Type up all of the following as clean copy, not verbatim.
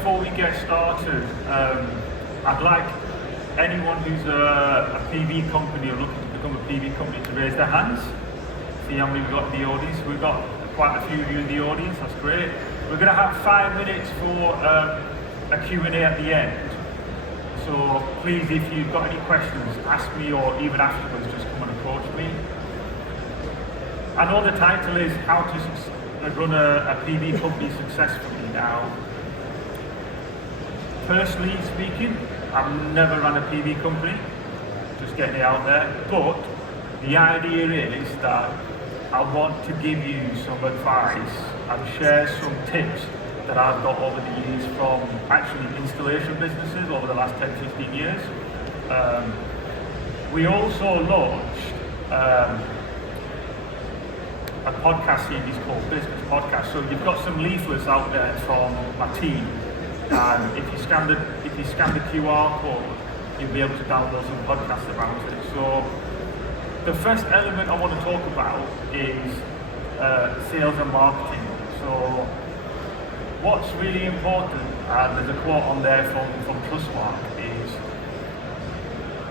before we get started, I'd like anyone who's a PV company or looking to become a PV company to raise their hands. See how many we've got in the audience. We've got quite a few of you in the audience, that's great. We're going to have 5 minutes for a Q&A at the end. So please, if you've got any questions, ask me, or even afterwards, just come and approach me. I know the title is How to Run a PV Company Successfully. Now, personally speaking, I've never run a PV company, just getting it out there, but the idea is that I want to give you some advice and share some tips that I've got over the years from actually installation businesses over the last 10-15 years. We also launched a podcast series called Business Podcast. So you've got some leaflets out there from my team, and if you scan the QR code, you'll be able to download some podcasts about it. So the first element I want to talk about is sales and marketing. So what's really important, and there's a quote on there from Trustmark, is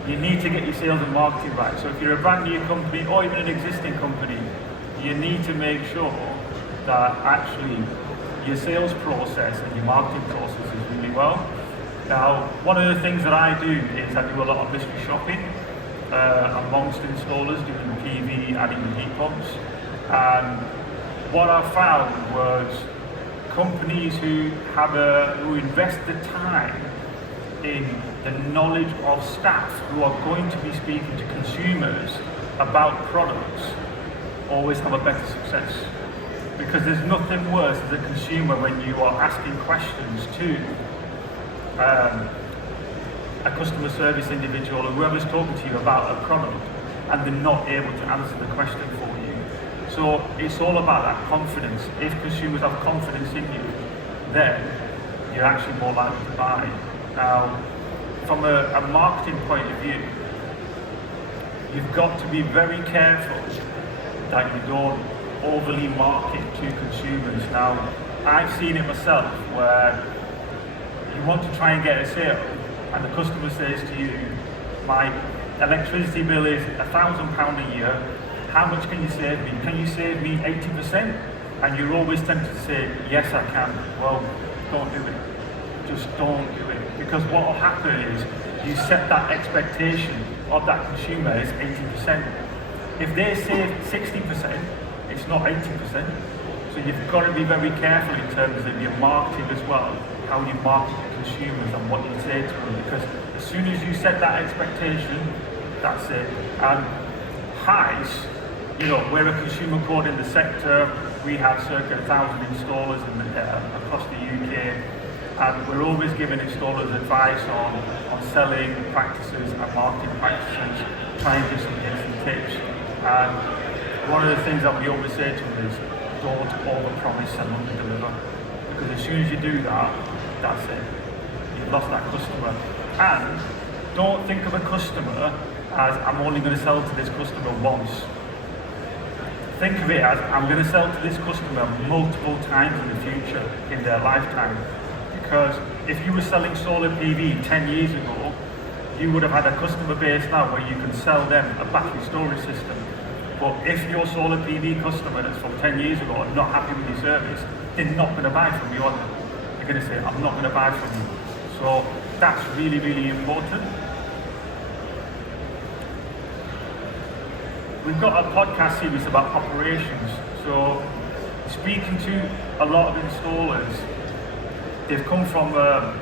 you need to get your sales and marketing right. So if you're a brand new company or even an existing company, you need to make sure that actually your sales process and your marketing process is really well. Now, one of the things that I do is I do a lot of mystery shopping amongst installers doing PV and even heat pumps. And what I found was companies who invest the time in the knowledge of staff who are going to be speaking to consumers about products always have a better success. Because there's nothing worse as a consumer when you are asking questions to a customer service individual or whoever's talking to you about a product and they're not able to answer the question for you. So it's all about that confidence. If consumers have confidence in you, then you're actually more likely to buy. Now, from a marketing point of view, you've got to be very careful that you don't overly market to consumers. Now, I've seen it myself where you want to try and get a sale and the customer says to you, my electricity bill is £1,000 a year, how much can you save me? Can you save me 80%? And you're always tempted to say, yes I can. Well, don't do it. Just don't do it. Because what will happen is you set that expectation of that consumer as 80%. If they save 60%, it's not 80%. So you've got to be very careful in terms of your marketing as well, how you market to consumers and what you say to them, because as soon as you set that expectation, that's it. And HIES, we're a consumer code in the sector. We have circa 1,000 installers across the UK, and we're always giving installers advice on selling practices and marketing practices, trying to give some hints and tips. And one of the things that we always say to them is, don't overpromise and underdeliver. Because as soon as you do that, that's it. You've lost that customer. And don't think of a customer as, I'm only going to sell to this customer once. Think of it as, I'm going to sell to this customer multiple times in the future, in their lifetime. Because if you were selling solar PV 10 years ago, you would have had a customer base now where you can sell them a battery storage system. But if your solar PV customer that's from 10 years ago are not happy with your service, they're not going to buy from you, are they? They're going to say, I'm not going to buy from you. So that's really, really important. We've got a podcast series about operations. So speaking to a lot of installers, they've come from a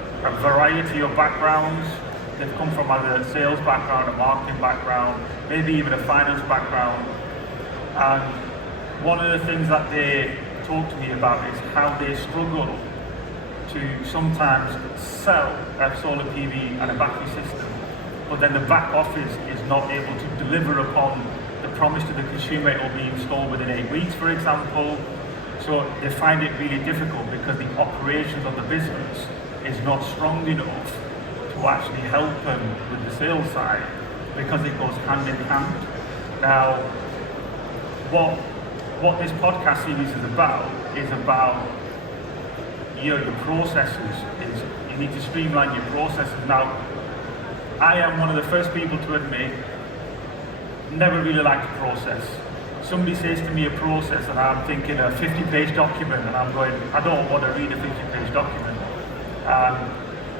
variety of backgrounds. They've come from either a sales background, a marketing background, maybe even a finance background. And one of the things that they talk to me about is how they struggle to sometimes sell a solar PV and a battery system, but then the back office is not able to deliver upon the promise to the consumer it will be installed within 8 weeks, for example. So they find it really difficult because the operations of the business is not strong enough to actually help them with the sales side, because it goes hand in hand. Now, what this podcast series is about your processes. Is you need to streamline your processes. Now, I am one of the first people to admit, never really liked a process. Somebody says to me a process and I'm thinking a 50-page document and I'm going, I don't want to read a 50-page document.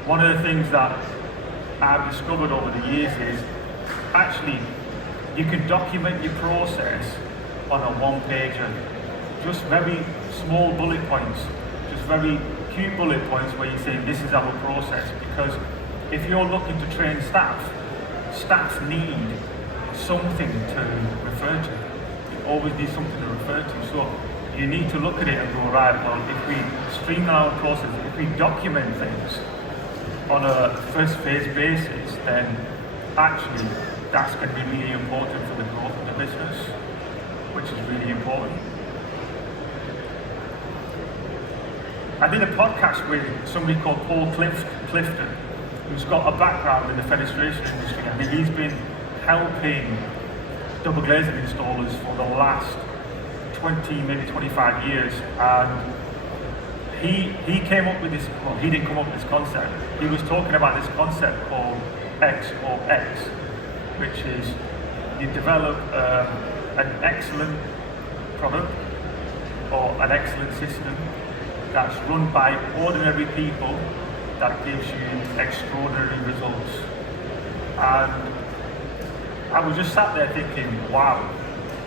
One of the things that I've discovered over the years is actually you can document your process on a one-pager. Just very small bullet points, just very cute bullet points where you're saying this is our process. Because if you're looking to train staff need something to refer to. You always need something to refer to. So you need to look at it and go, right, well, if we streamline our process, if we document things on a first phase basis, then actually that's going to be really important for the growth of the business, which is really important. I did a podcast with somebody called Paul Clifton, who's got a background in the fenestration industry, and he's been helping double glazing installers for the last 20, maybe 25 years. And he came up with this, well, he didn't come up with this concept. He was talking about this concept called X or X, which is you develop an excellent product or an excellent system that's run by ordinary people that gives you extraordinary results. And I was just sat there thinking, wow,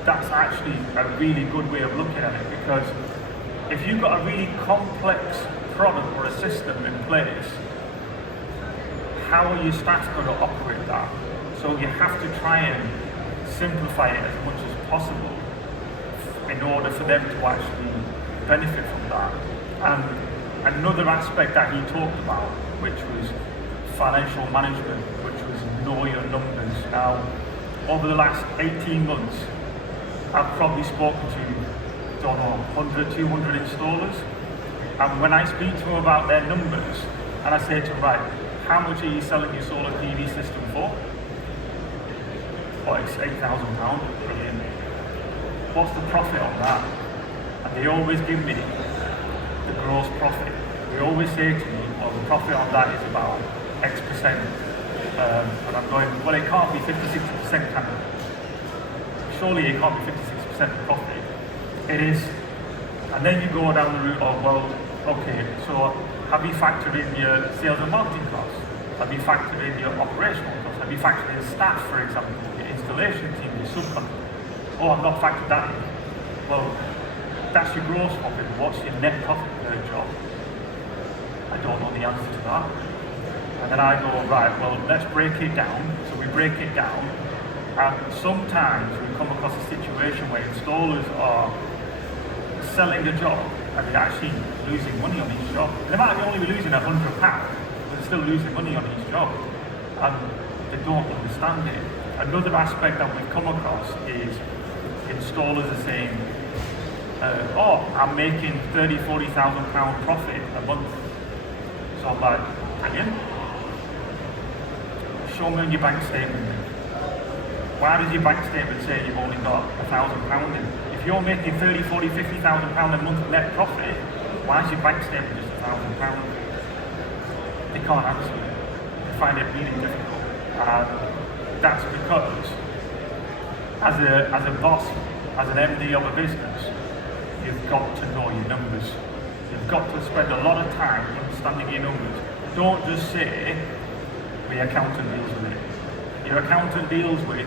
that's actually a really good way of looking at it, because if you've got a really complex product or a system in place, how are your staff going to operate that? So you have to try and simplify it as much as possible in order for them to actually benefit from that. And another aspect that he talked about, which was financial management, which was know your numbers. Now, over the last 18 months, I've probably spoken to, 100, 200 installers. And when I speak to them about their numbers, and I say to them, right, how much are you selling your solar PV system for? Oh, it's £8,000, brilliant. What's the profit on that? And they always give me the gross profit. They always say to me, well, the profit on that is about X percent. And I'm going, well, it can't be 50-60%, can it? Surely it can't be 56% profit. It is. And then you go down the route of, well, okay, so have you factored in your sales and marketing costs? Have you factored in your operational costs? Have you factored in staff, for example, your installation team, your subcontractors? Oh, I've not factored that in. Well, that's your gross profit. What's your net profit per job? I don't know the answer to that. And then I go, right, well, let's break it down. So we break it down. And sometimes we come across a situation where installers are selling a job and they're actually losing money on each job. They might only be losing £100, but they're still losing money on each job. And they don't understand it. Another aspect that we've come across is installers are saying, oh, I'm making £30,000-40,000 profit a month. So I'm like, brilliant. Show me on your bank statement. Why does your bank statement say you've only got £1,000 in? If you're making £30,000, £40,000, £50,000 a month net profit, why is your bank statement just £1,000? They can't answer it. They find it really difficult. That's because as a boss, as an MD of a business, you've got to know your numbers. You've got to spend a lot of time understanding your numbers. Don't just say, the accountant deals with it. Your accountant deals with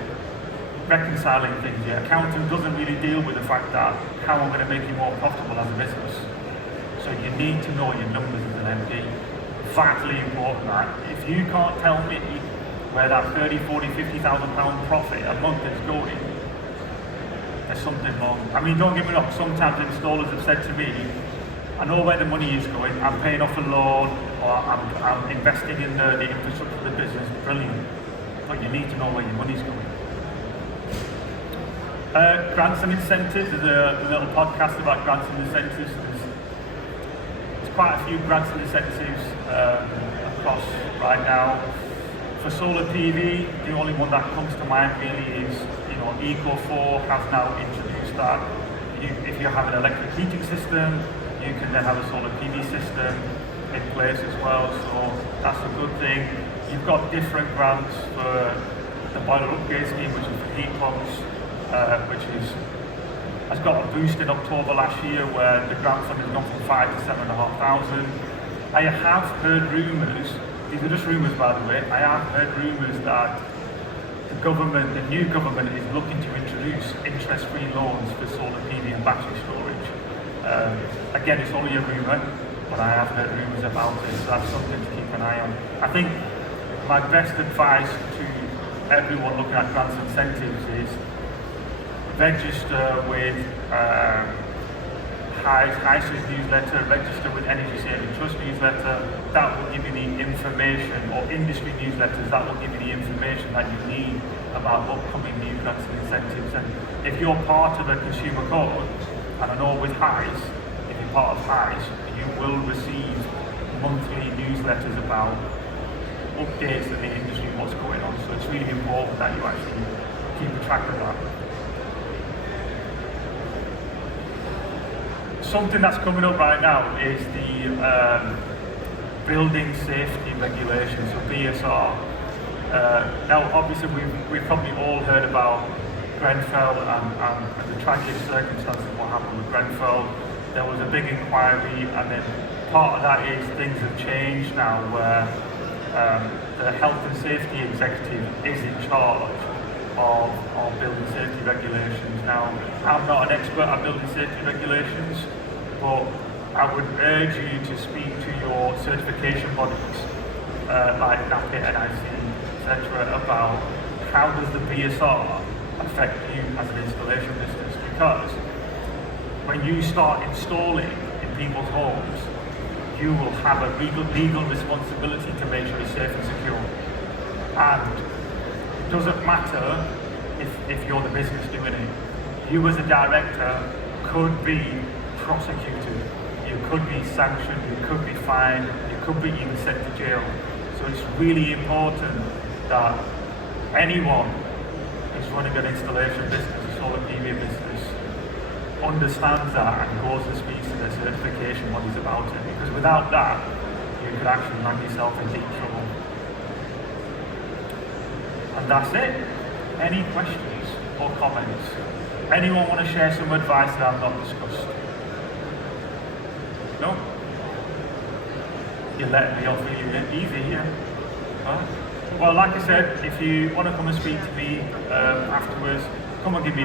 reconciling things. Your accountant doesn't really deal with the fact that how I'm going to make you more profitable as a business. So you need to know your numbers as an MD. Vitally important that. If you can't tell me where that 30, 40, 50,000 pound profit a month is going, there's something wrong. I mean, don't get me wrong, sometimes installers have said to me, I know where the money is going, I'm paying off a loan, or I'm investing in the infrastructure of the business, brilliant. But you need to know where your money's going. Grants and incentives, there's a little podcast about grants and incentives. There's quite a few grants and incentives across right now. For solar PV, the only one that comes to mind really is, Eco4 has now introduced that if you have an electric heating system, you can then have a solar PV system in place as well, so that's a good thing. You've got different grants for the boiler upgrade scheme, which is for heat pumps, which has got a boost in October last year, where the grant funding has gone from 5 to 7,500. I have heard rumours, these are just rumours by the way, I have heard rumours that the new government is looking to introduce interest-free loans for solar PV and battery storage. Again, it's only a rumour, but I have heard rumours about it, so that's something to keep an eye on. I think my best advice to everyone looking at grants and incentives is register with HIES newsletter, register with Energy Saving Trust newsletter. That will give you the information, or industry newsletters, that will give you the information that you need about upcoming new grants and incentives. And if you're part of a consumer code, and I know with HIES, if you're part of HIES, you will receive monthly newsletters about updates in the industry, what's going on. So it's really important that you actually keep a track of that. Something that's coming up right now is the building safety regulations, so BSR. Now obviously we've probably all heard about Grenfell and the tragic circumstances of what happened with Grenfell. There was a big inquiry, and then part of that is things have changed now, where the health and safety executive is in charge of building safety regulations. Now, I'm not an expert at building safety regulations, but I would urge you to speak to your certification bodies, like NAPIT, NIC, etc., about how does the BSR affect you as an installation business, because when you start installing in people's homes, you will have a legal responsibility to make sure it's safe and secure. And it doesn't matter if you're the business doing it. You as a director could be prosecuted, you could be sanctioned, you could be fined, you could be even sent to jail. So it's really important that anyone who's running an installation business, a solar PV business, understands that and goes and speaks to their certification bodies about it, because without that, you could actually land yourself in deep trouble. And that's it. Any questions or comments? Anyone want to share some advice that I've not discussed? No? You're letting me off really easy here. Well, like I said, if you want to come and speak to me afterwards, come and give me